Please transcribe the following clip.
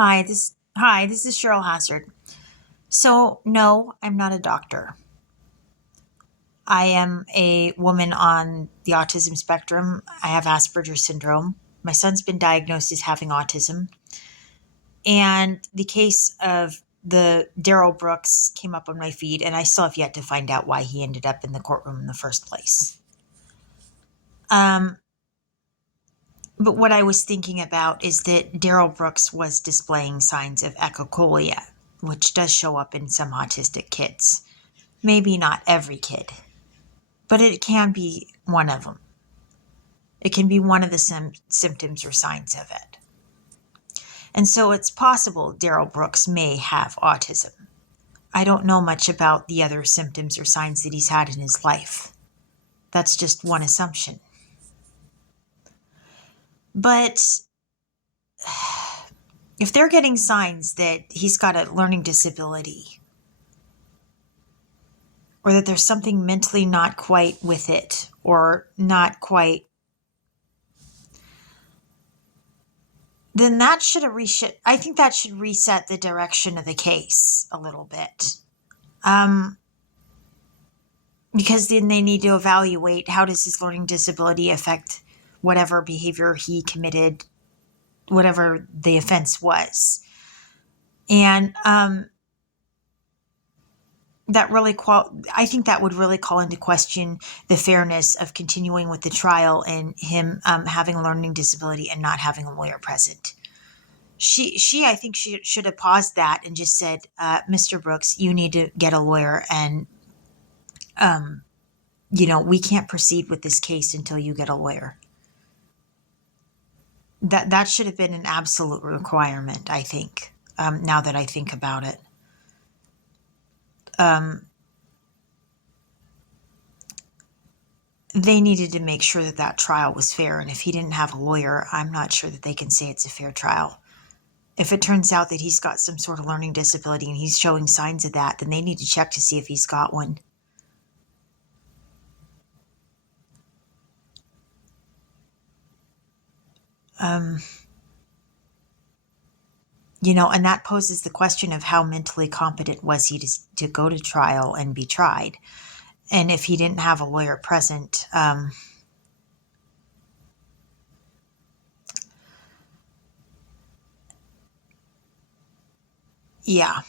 Hi, this is Cheryl Hazard. So, no, I'm not a doctor. I am a woman on the autism spectrum. I have Asperger's syndrome. My son's been diagnosed as having autism. And the case of the Darrell Brooks came up on my feed, and I still have yet to find out why he ended up in the courtroom in the first place. Um, but what I was thinking about is that Darrell Brooks was displaying signs of echocholia, which does show up in some autistic kids. Maybe not every kid, but it can be one of them. It can be one of the symptoms or signs of it. And so it's possible Darrell Brooks may have autism. I don't know much about the other symptoms or signs that he's had in his life. That's just one assumption. But if they're getting signs that he's got a learning disability or that there's something mentally not quite with it or not quite, then that should have I think that should reset the direction of the case a little bit. Because then they need to evaluate how does his learning disability affect whatever behavior he committed, whatever the offense was. And I think that would really call into question the fairness of continuing with the trial and him having a learning disability and not having a lawyer present. I think she should have paused that and just said, Mr. Brooks, you need to get a lawyer, and we can't proceed with this case until you get a lawyer. That should have been an absolute requirement, I think. Now that I think about it, they needed to make sure that that trial was fair. And if he didn't have a lawyer, I'm not sure that they can say it's a fair trial. If it turns out that he's got some sort of learning disability and he's showing signs of that, then they need to check to see if he's got one. And that poses the question of how mentally competent was he to go to trial and be tried. And if he didn't have a lawyer present, yeah,